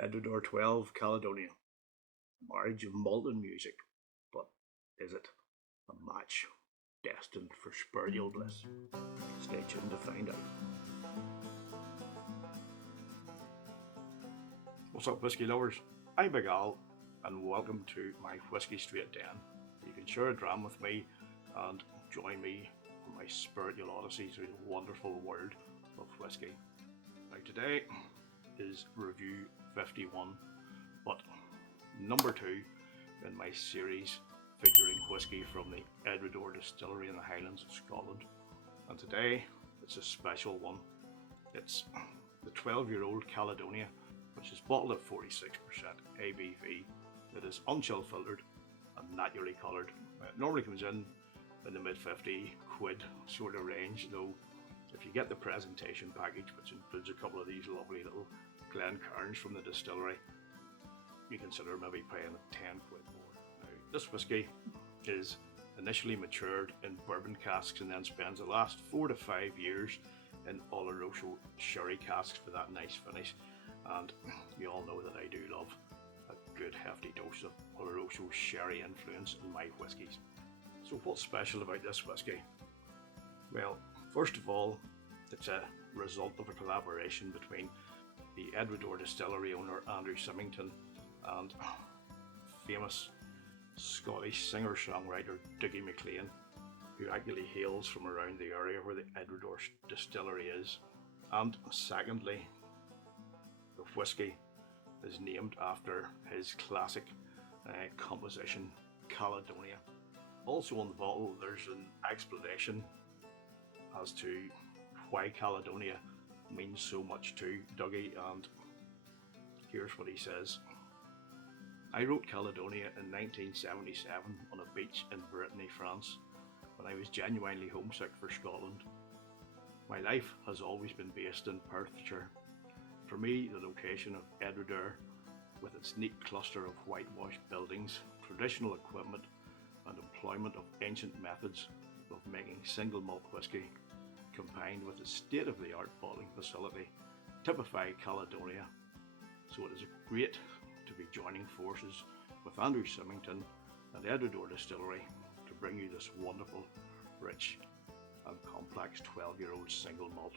Edradour 12, Caledonia. Marriage of malt and music, but is it a match destined for spiritual bliss? Stay tuned to find out. What's up, whiskey lovers? I'm Big Al, and welcome to my Whiskey Straight Den. You can share a dram with me and join me on my spiritual odyssey through the wonderful world of whiskey. Now, today is review 51, but number 2 in my series featuring whiskey from the Edradour distillery in the Highlands of Scotland. And today it's a special one. It's the 12-year-old Caledonia, which is bottled at 46% ABV. It is unchill-filtered and naturally coloured. It normally comes in the mid 50 quid sort of range, though if you get the presentation package, which includes a couple of these lovely little Glencairns from the distillery, you consider maybe paying 10 quid more. Now, this whiskey is initially matured in bourbon casks and then spends the last 4 to 5 years in Oloroso sherry casks for that nice finish. And you all know that I do love a good hefty dose of Oloroso sherry influence in my whiskies. So what's special about this whiskey? Well, first of all, it's a result of a collaboration between the Edradour distillery owner Andrew Symington and famous Scottish singer-songwriter Dougie MacLean, who actually hails from around the area where the Edradour distillery is. And secondly, the whiskey is named after his classic composition Caledonia. Also on the bottle there's an explanation as to why Caledonia means so much to Dougie, and here's what he says. I wrote Caledonia in 1977 on a beach in Brittany, France, when I was genuinely homesick for Scotland. My life has always been based in Perthshire. For me, the location of Edradour, with its neat cluster of whitewashed buildings, traditional equipment, and employment of ancient methods of making single malt whiskey, combined with a state-of-the-art bottling facility, typify Caledonia. So it is great to be joining forces with Andrew Symington and Edradour Distillery to bring you this wonderful, rich and complex 12-year-old single malt.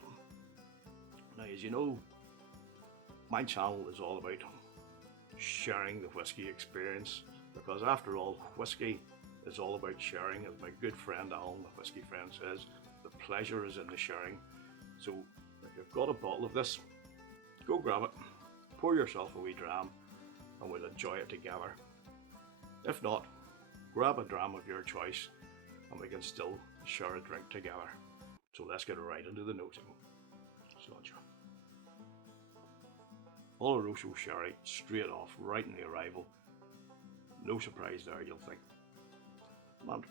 Now, as you know, my channel is all about sharing the whiskey experience, because after all, whiskey is all about sharing. As my good friend Alan, the whiskey friend, says, the pleasure is in the sharing. So if you've got a bottle of this, go grab it, pour yourself a wee dram, and we'll enjoy it together. If not, grab a dram of your choice and we can still share a drink together. So let's get right into the noting. Sludge. Oloroso sherry straight off, right in the arrival. No surprise there, you'll think. And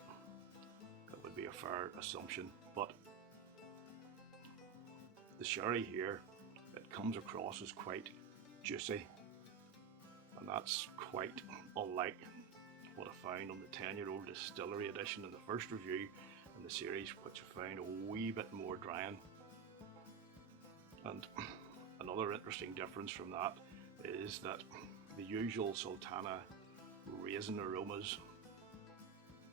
that would be a fair assumption, but the sherry here, it comes across as quite juicy, and that's quite unlike what I found on the 10-year-old distillery edition in the first review in the series, which I found a wee bit more drying. And another interesting difference from that is that the usual Sultana raisin aromas,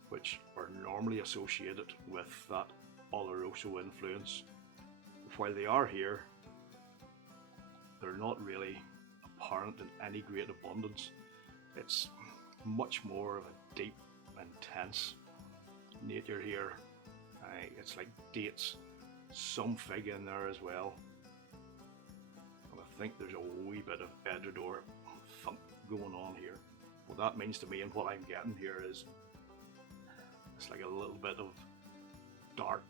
which are normally associated with that Oloroso influence, while they are here, they're not really apparent in any great abundance. It's much more of a deep, intense nature here. It's like dates, some fig in there as well. And I think there's a wee bit of Edradour funk going on here. What that means to me and what I'm getting here is it's like a little bit of dark,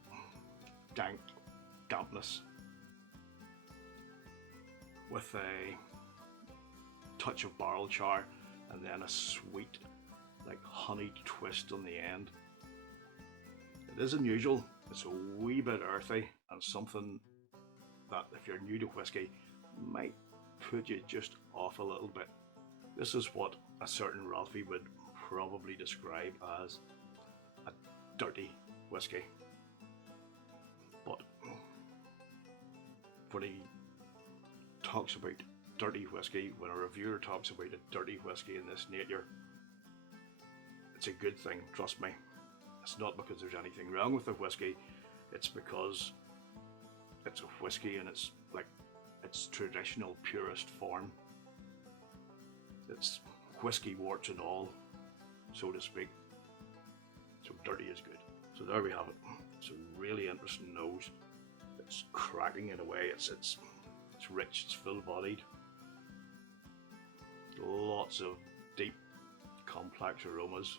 dank dampness with a touch of barrel char and then a sweet, like honeyed twist on the end. It is unusual. It's a wee bit earthy and something that, if you're new to whiskey, might put you just off a little bit. This is what a certain Ralphie would probably describe as a dirty whiskey. But when he talks about dirty whiskey, when a reviewer talks about a dirty whiskey in this nature, it's a good thing, trust me. It's not because there's anything wrong with the whiskey, it's because it's a whiskey and it's like its traditional purest form. It's whiskey warts and all, so to speak. So dirty is good. So there we have it. It's a really interesting nose. It's cracking in a way. It's rich. It's full-bodied. Lots of deep, complex aromas.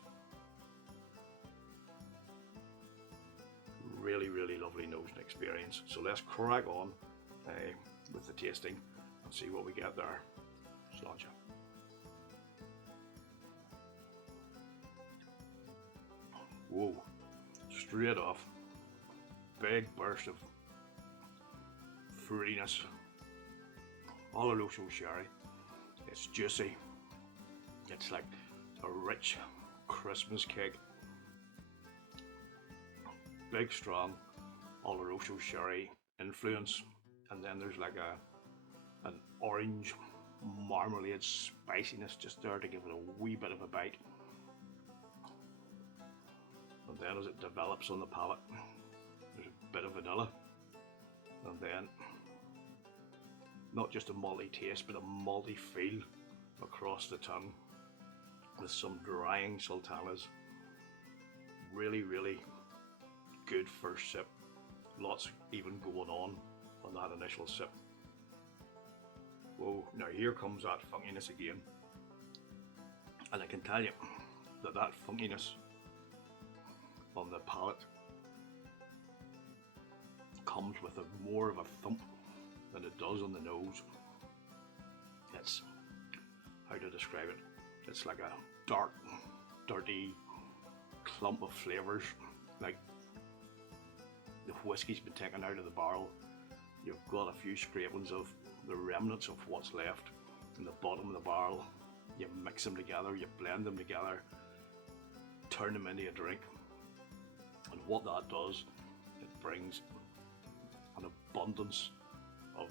Really, really lovely nosing experience. So let's crack on with the tasting and see what we get there. Sláinte. Whoa, straight off, big burst of fruitiness. Oloroso sherry. It's juicy. It's like a rich Christmas cake. Big, strong Oloroso sherry influence, and then there's like an orange marmalade spiciness just there to give it a wee bit of a bite. And then as it develops on the palate, there's a bit of vanilla, and then not just a malty taste but a malty feel across the tongue with some drying sultanas. Really, really good first sip. Lots even going on that initial sip. Whoa, now here comes that funkiness again, and I can tell you that funkiness on the palate comes with more of a thump than it does on the nose. It's, how to describe it, it's like a dark, dirty clump of flavours, like the whiskey's been taken out of the barrel. You've got a few scrapings of the remnants of what's left in the bottom of the barrel. You mix them together, you blend them together, turn them into a drink. And what that does, it brings an abundance of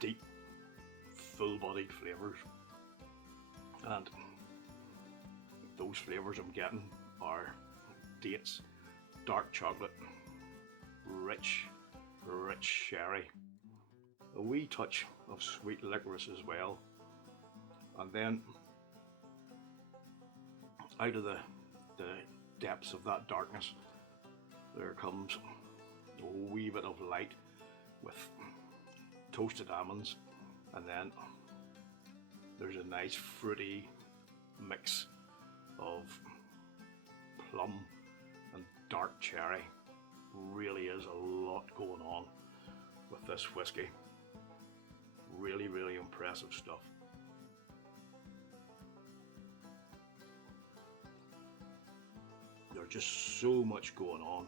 deep, full-bodied flavours. And those flavours I'm getting are dates, dark chocolate, rich sherry, a wee touch of sweet licorice as well. And then out of the depths of that darkness, there comes a wee bit of light with toasted almonds, and then there's a nice fruity mix of plum and dark cherry. Really is a lot going on with this whiskey. Really, really impressive stuff. There's just so much going on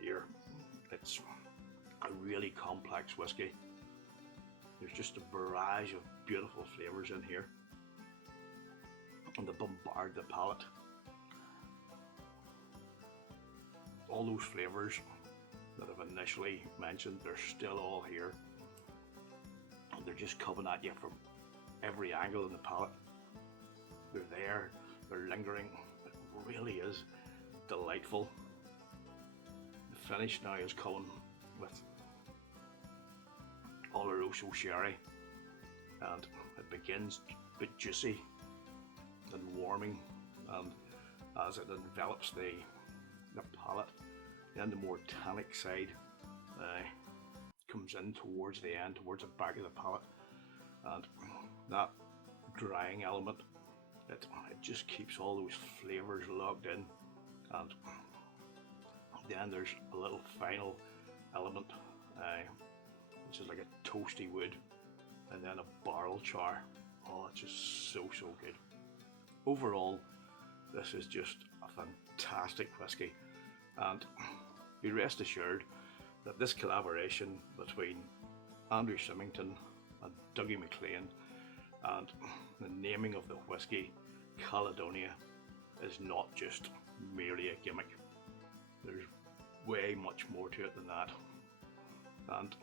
here. It's a really complex whiskey. There's just a barrage of beautiful flavours in here, and they bombard the palate. All those flavours that I've initially mentioned, they're still all here, and they're just coming at you from every angle in the palate. They're there, they're lingering. It really is delightful. The finish now is coming with Oloroso sherry, and it begins a bit juicy and warming, and as it envelops the palate, then the more tannic side comes in towards the end, towards the back of the palate, and that drying element, it just keeps all those flavours locked in. And then there's a little final element, which is like a toasty wood, and then a barrel char. Oh, it's just so good. Overall, this is just a fantastic whiskey, and be rest assured that this collaboration between Andrew Symington and Dougie MacLean, and the naming of the whiskey Caledonia, is not just merely a gimmick. There's way much more to it than that, and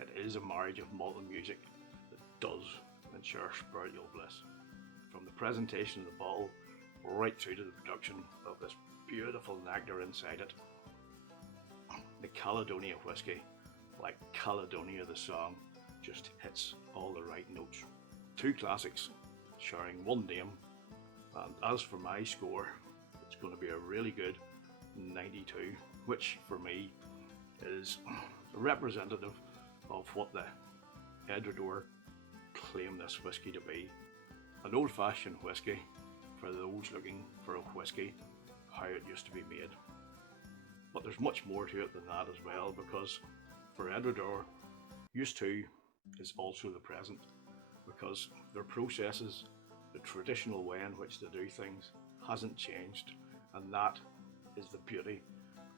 it is a marriage of malt and music that does ensure spiritual bliss. From the presentation of the bottle right through to the production of this beautiful nectar inside it. The Caledonia whiskey, like Caledonia the song, just hits all the right notes. Two classics sharing one name, and as for my score, it's going to be a really good 92, which for me is representative of what the Edradour claim this whiskey to be. An old-fashioned whiskey for those looking for a whiskey how it used to be made. But there's much more to it than that as well, because for Edradour, used to is also the present, because their processes, the traditional way in which they do things hasn't changed, and that is the beauty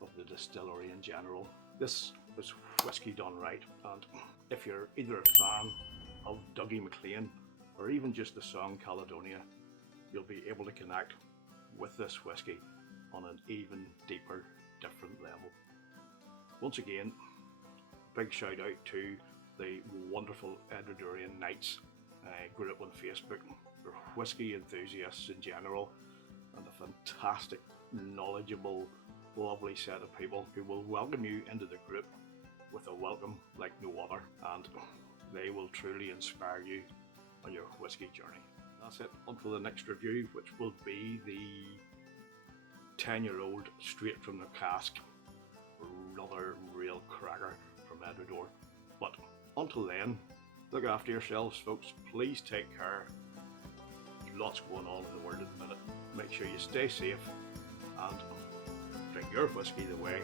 of the distillery in general. This is whiskey done right, and if you're either a fan of Dougie MacLean or even just the song Caledonia, you'll be able to connect with this whiskey on an even deeper, different level. Once again, big shout out to the wonderful Edradourian Knights group on Facebook. They're whiskey enthusiasts in general, and a fantastic, knowledgeable, lovely set of people who will welcome you into the group with a welcome like no other, and they will truly inspire you on your whiskey journey. That's it until the next review, which will be the 10-year-old Straight From The Cask. Another real cracker from Edradour. But until then, look after yourselves, folks. Please take care. There's lots going on in the world at the minute. Make sure you stay safe and drink your whiskey the way